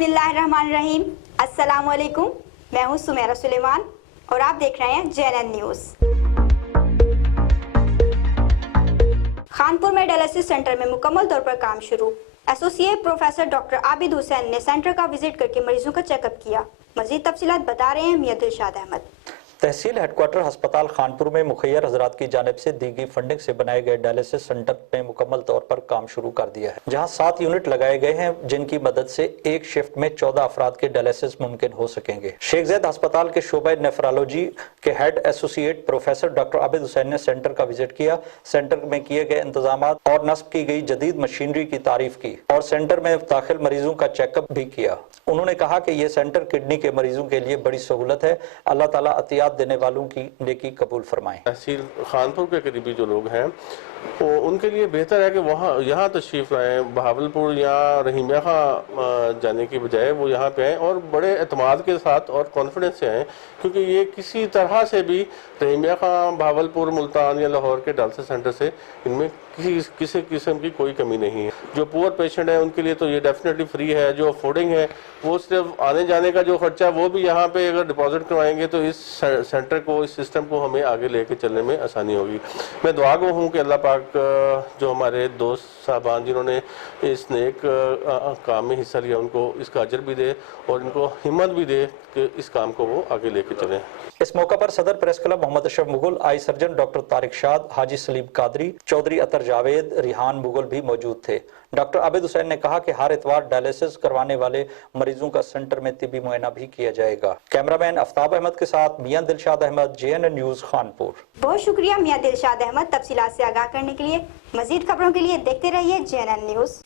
बिस्मिल्लाहिर्रहमानिर्रहीम, अस्सलामुअलैकुम। मैं हूँ सुमेरा सुलेमान और आप देख रहे हैं JNN न्यूज़। खानपुर में डायलिसिस सेंटर में मुकम्मल तौर पर काम शुरू। Associate professor doctor Abid Hussain ने सेंटर का विजिट करके मरीजों का चेकअप किया। मजीद तफसीलात बता रहे हैं मियां दिलशाद अहमद। तहसील हेडक्वार्टर अस्पताल खानपुर में मुखैर हजरात की जानिब से दी गई फंडिंग से बनाए गए डायलिसिस सेंटर ने मुकम्मल तौर पर काम शुरू कर दिया है, जहां 7 यूनिट लगाए गए हैं, जिनकी मदद से एक शिफ्ट में 14 अफराद के डायलिसिस मुमकिन हो सकेंगे। शेख ज़ैद अस्पताल के शोबे नेफ्रोलॉजी के head associate professor doctor Abid Hussain ने सेंटर का विजिट किया। सेंटर में किए गए इंतजाम और नस्ब की गई जदीद मशीनरी की तारीफ की और सेंटर में दाखिल मरीजों का चेकअप भी किया। उन्होंने कहा कि यह सेंटर किडनी के मरीजों के लिए बड़ी सहूलत है। अल्लाह ताला अतियात देने वालों की नेकी कबूल फरमाएं। तहसील खानपुर के करीबी जो लोग हैं वो उनके लिए बेहतर है कि वहाँ यहाँ तशरीफ़ लाएँ, बहावलपुर या रहीमिया खां जाने की बजाय वो यहाँ पे आएँ और बड़े एतमाद के साथ और कॉन्फिडेंस से आएँ, क्योंकि ये किसी तरह से भी रहीमिया खां, बहावलपुर, मुल्तान या लाहौर के डायलिसिस सेंटर से इनमें किसी किस्म की कोई कमी नहीं है। जो पुअर पेशेंट है उनके लिए तो ये डेफिनेटली फ्री है। जो अफोर्डिंग है वो सिर्फ आने जाने का जो खर्चा है वो भी यहाँ पे अगर डिपॉजिट करवाएंगे तो इस सेंटर को, इस सिस्टम को हमें आगे लेके चलने में आसानी होगी। मैं दुआ गो हूँ कि अल्लाह पाक जो हमारे दोस्त साहबान जिन्होंने इस नेक काम में हिस्सा लिया उनको इसका अजर भी दे और इनको हिम्मत भी दे कि इस काम को वो आगे लेके चलें। इस मौका पर सदर press club Mohammad Ashraf Mughal, eye surgeon doctor Tariq Shad, हाजी सलीम कादरी, चौधरी अतर जावेद, रिहान मुगल भी मौजूद थे। डॉक्टर आबिद हुसैन ने कहा कि हर इतवार डायलिसिस करवाने वाले मरीजों का सेंटर में तिबी मुआयना भी किया जाएगा। कैमरामैन आफ्ताब अहमद के साथ मियां दिलशाद अहमद, JNN न्यूज़ खानपुर। बहुत शुक्रिया मियां दिलशाद अहमद तफसीलात से आगाह करने के लिए। मजीद खबरों के लिए देखते रहिए JNN न्यूज़।